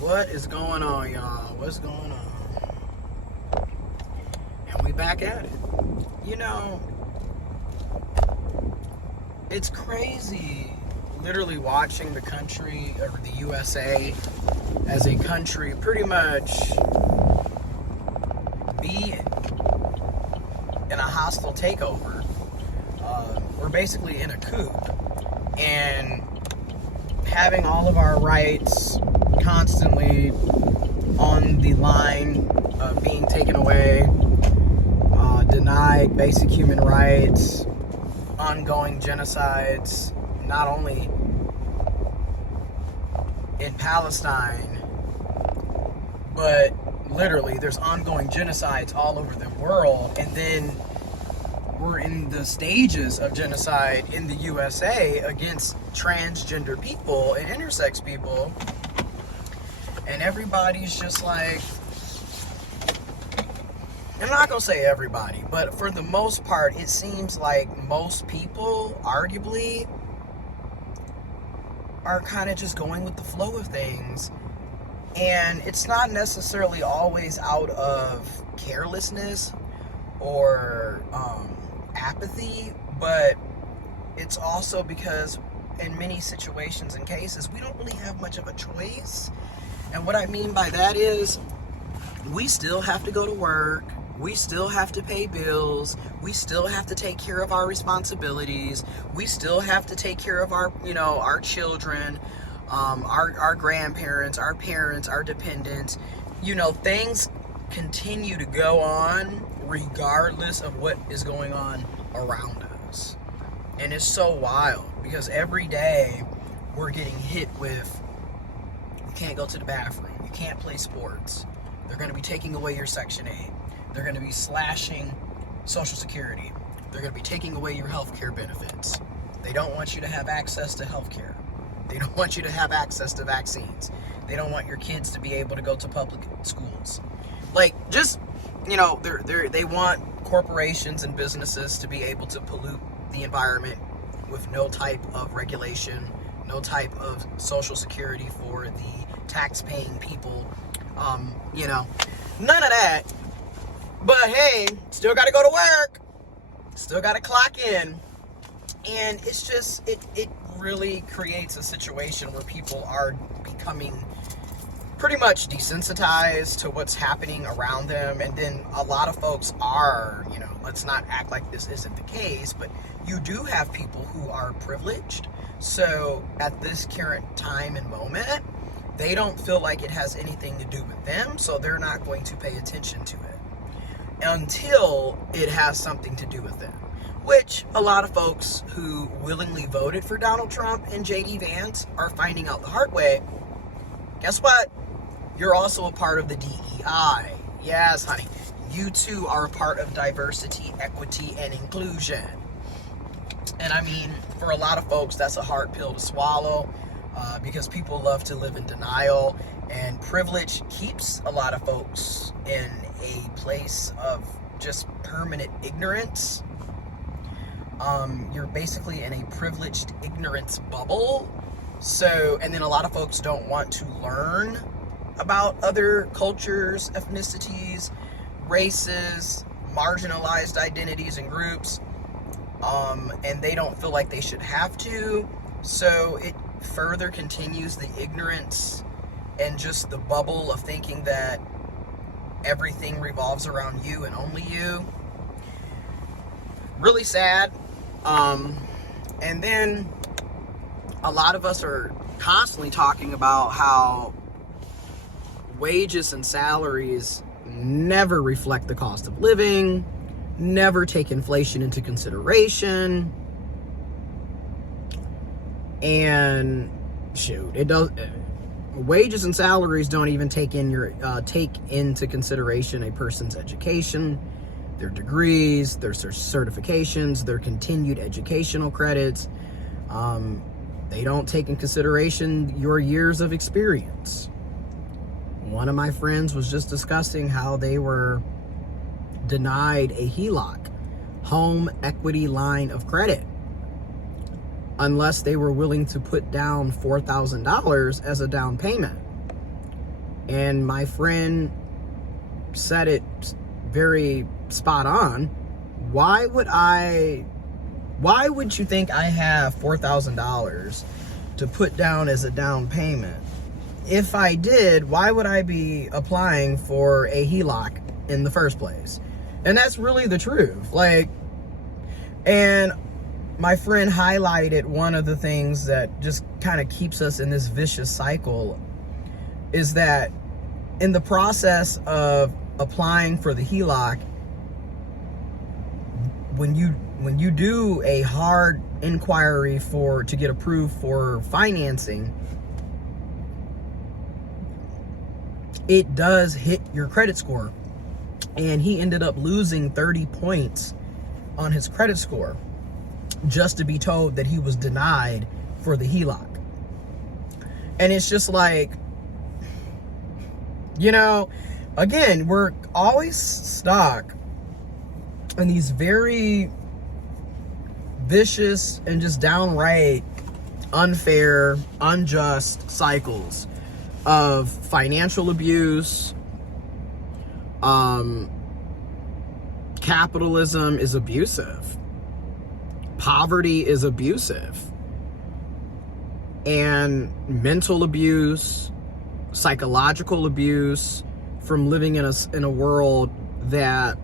What is going on, y'all? What's going on? And we back at it. You know, it's crazy literally watching the country, or the USA, as a country pretty much be in a hostile takeover. We're basically in a coup. And having all of our rights constantly on the line of being taken away, denied basic human rights, ongoing genocides, not only in Palestine, but literally there's ongoing genocides all over the world. And then we're in the stages of genocide in the USA against transgender people and intersex people. And everybody's just like, I'm not gonna say everybody, but for the most part, it seems like most people, arguably, are kind of just going with the flow of things. And it's not necessarily always out of carelessness or apathy, but it's also because in many situations and cases, we don't really have much of a choice. And what I mean by that is, we still have to go to work, we still have to pay bills, we still have to take care of our responsibilities, we still have to take care of our, our children, our grandparents, our parents, our dependents. Things continue to go on regardless of what is going on around us. And it's so wild because every day we're getting hit with, you can't go to the bathroom, you can't play sports, they're going to be taking away your Section 8, they're going to be slashing Social Security, they're going to be taking away your health care benefits, they don't want you to have access to health care, they don't want you to have access to vaccines, they don't want your kids to be able to go to public schools. They want corporations and businesses to be able to pollute the environment with no type of regulation, no type of Social Security for the tax-paying people. None of that. But hey, still got to go to work, still got to clock in. And it's just, it really creates a situation where people are becoming pretty much desensitized to what's happening around them. And then a lot of folks are, let's not act like this isn't the case, but you do have people who are privileged. So at this current time and moment, they don't feel like it has anything to do with them, so they're not going to pay attention to it until it has something to do with them. Which a lot of folks who willingly voted for Donald Trump and J.D. Vance are finding out the hard way. Guess what? You're also a part of the DEI. Yes, honey. You too are a part of diversity, equity, and inclusion. And I mean, for a lot of folks, that's a hard pill to swallow because people love to live in denial. And privilege keeps a lot of folks in a place of just permanent ignorance. You're basically in a privileged ignorance bubble. So, and then a lot of folks don't want to learn about other cultures, ethnicities, races, marginalized identities and groups, and they don't feel like they should have to. So it further continues the ignorance and just the bubble of thinking that everything revolves around you and only you. Really sad. And then a lot of us are constantly talking about how wages and salaries never reflect the cost of living, never take inflation into consideration. And shoot, it does. Wages and salaries don't even take into consideration a person's education, their degrees, their certifications, their continued educational credits. They don't take in consideration your years of experience. One of my friends was just discussing how they were denied a HELOC, home equity line of credit, unless they were willing to put down $4,000 as a down payment. And my friend said it very spot on. Why would you think I have $4,000 to put down as a down payment? If I did, why would I be applying for a HELOC in the first place? And that's really the truth. Like, and my friend highlighted one of the things that just kind of keeps us in this vicious cycle is that in the process of applying for the HELOC, when you do a hard inquiry to get approved for financing, it does hit your credit score. And he ended up losing 30 points on his credit score just to be told that he was denied for the HELOC. And it's just like, you know, again, we're always stuck in these very vicious and just downright unfair, unjust cycles of financial abuse. Capitalism is abusive. Poverty is abusive. And mental abuse, psychological abuse from living in a world that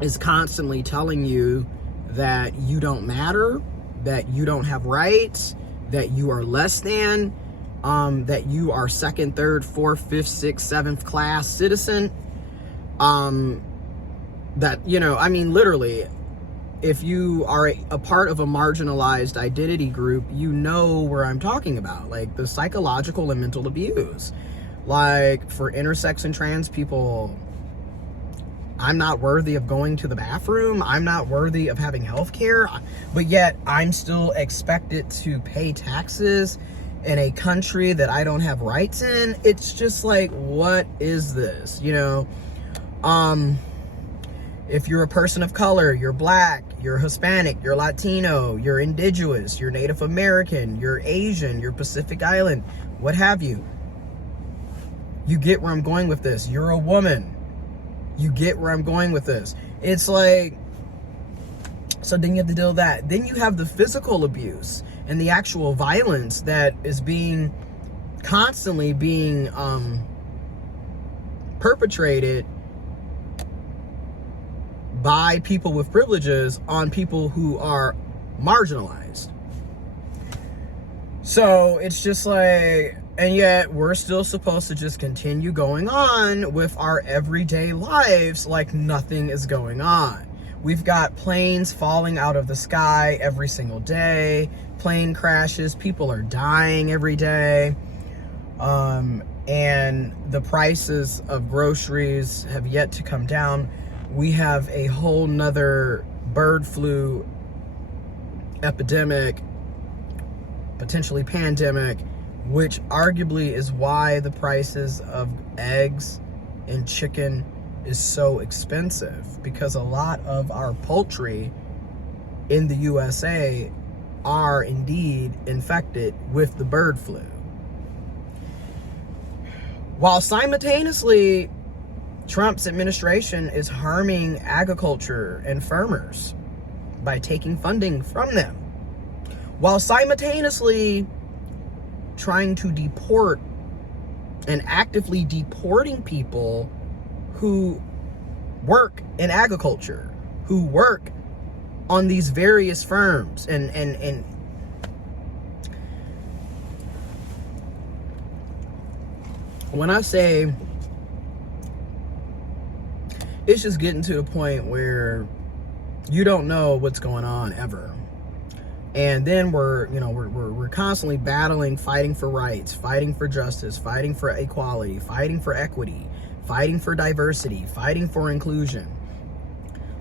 is constantly telling you that you don't matter, that you don't have rights, that you are less than, that you are second, third, fourth, fifth, sixth, seventh class citizen. That, you know, I mean, literally, if you are a part of a marginalized identity group, you know where I'm talking about, like the psychological and mental abuse. Like for intersex and trans people, I'm not worthy of going to the bathroom. I'm not worthy of having health care, but yet I'm still expected to pay taxes in a country that I don't have rights in. It's just like, what is this? You know, if you're a person of color, you're Black, you're Hispanic, you're Latino, you're Indigenous, you're Native American, you're Asian, you're Pacific Island, what have you. You get where I'm going with this. You're a woman. You get where I'm going with this. It's like, so then you have to deal with that. Then you have the physical abuse and the actual violence that is constantly being perpetrated by people with privileges on people who are marginalized. So it's just like, and yet we're still supposed to just continue going on with our everyday lives like nothing is going on. We've got planes falling out of the sky every single day, plane crashes, people are dying every day, and the prices of groceries have yet to come down. We have a whole nother bird flu epidemic, potentially pandemic, which arguably is why the prices of eggs and chicken is so expensive, because a lot of our poultry in the USA are indeed infected with the bird flu. While simultaneously, Trump's administration is harming agriculture and farmers by taking funding from them, while simultaneously trying to deport and actively deporting people who work in agriculture, who work on these various firms. And when I say it's just getting to the point where you don't know what's going on ever. And then we're constantly battling, fighting for rights, fighting for justice, fighting for equality, fighting for equity, fighting for diversity, fighting for inclusion,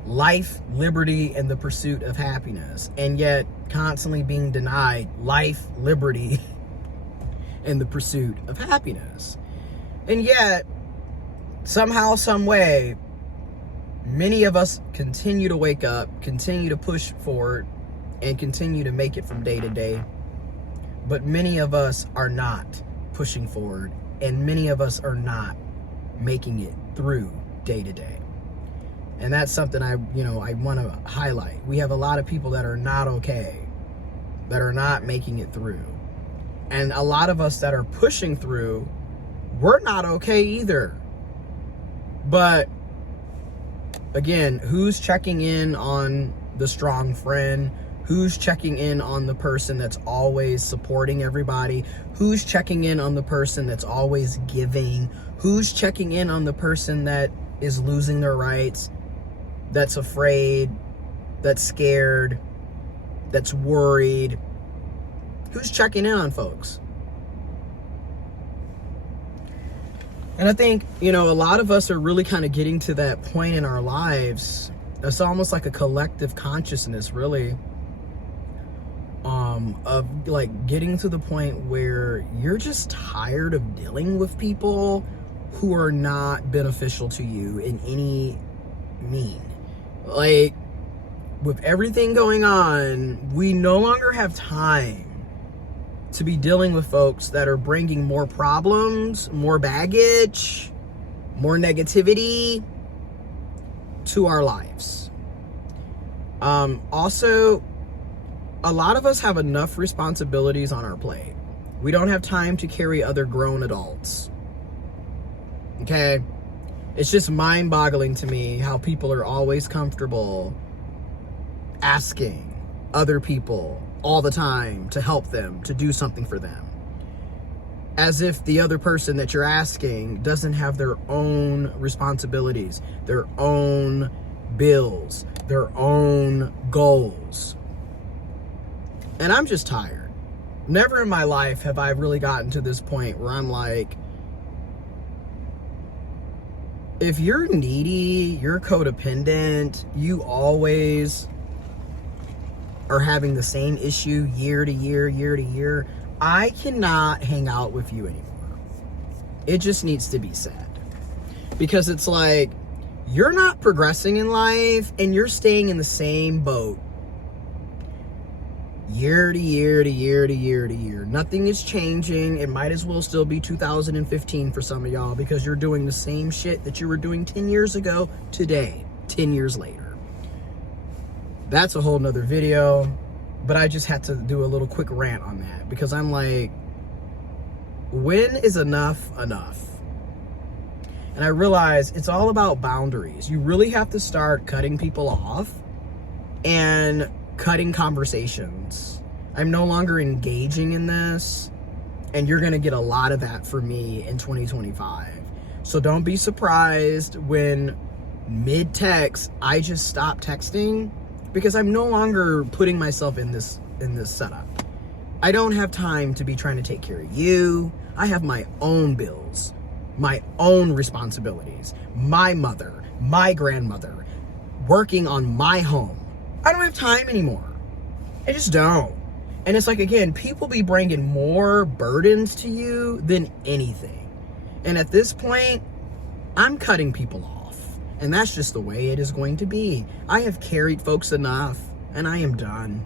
life, liberty, and the pursuit of happiness. And yet constantly being denied life, liberty, and the pursuit of happiness. And yet, somehow, some way, many of us continue to wake up, continue to push forward, and continue to make it from day to day. But many of us are not pushing forward, and many of us are not making it through day to day. And that's something I want to highlight. We have a lot of people that are not okay, that are not making it through. And a lot of us that are pushing through, we're not okay either. But again, who's checking in on the strong friend? Who's checking in on the person that's always supporting everybody? Who's checking in on the person that's always giving? Who's checking in on the person that is losing their rights, that's afraid, that's scared, that's worried? Who's checking in on folks? And I think, a lot of us are really kind of getting to that point in our lives. It's almost like a collective consciousness, really, of like getting to the point where you're just tired of dealing with people who are not beneficial to you in any mean. Like, with everything going on, we no longer have time to be dealing with folks that are bringing more problems, more baggage, more negativity to our lives. Also, a lot of us have enough responsibilities on our plate. We don't have time to carry other grown adults. Okay? It's just mind-boggling to me how people are always comfortable asking other people all the time to help them, to do something for them. As if the other person that you're asking doesn't have their own responsibilities, their own bills, their own goals. And I'm just tired. Never in my life have I really gotten to this point where I'm like, if you're needy, you're codependent, you always are having the same issue year to year, I cannot hang out with you anymore. It just needs to be said. Because it's like, you're not progressing in life and you're staying in the same boat. Year to year. Nothing is changing. It might as well still be 2015 for some of y'all, because you're doing the same shit that you were doing 10 years ago today, 10 years later. That's a whole nother video, but I just had to do a little quick rant on that, because I'm like, when is enough enough? And I realize it's all about boundaries. You really have to start cutting people off and cutting conversations. I'm no longer engaging in this, and you're gonna get a lot of that for me in 2025. So don't be surprised when mid-text I just stop texting, because I'm no longer putting myself in this setup. I don't have time to be trying to take care of you. I have my own bills, my own responsibilities, my mother, my grandmother, working on my home. I don't have time anymore. I just don't. And it's like, again, people be bringing more burdens to you than anything. And at this point, I'm cutting people off. And that's just the way it is going to be. I have carried folks enough, and I am done.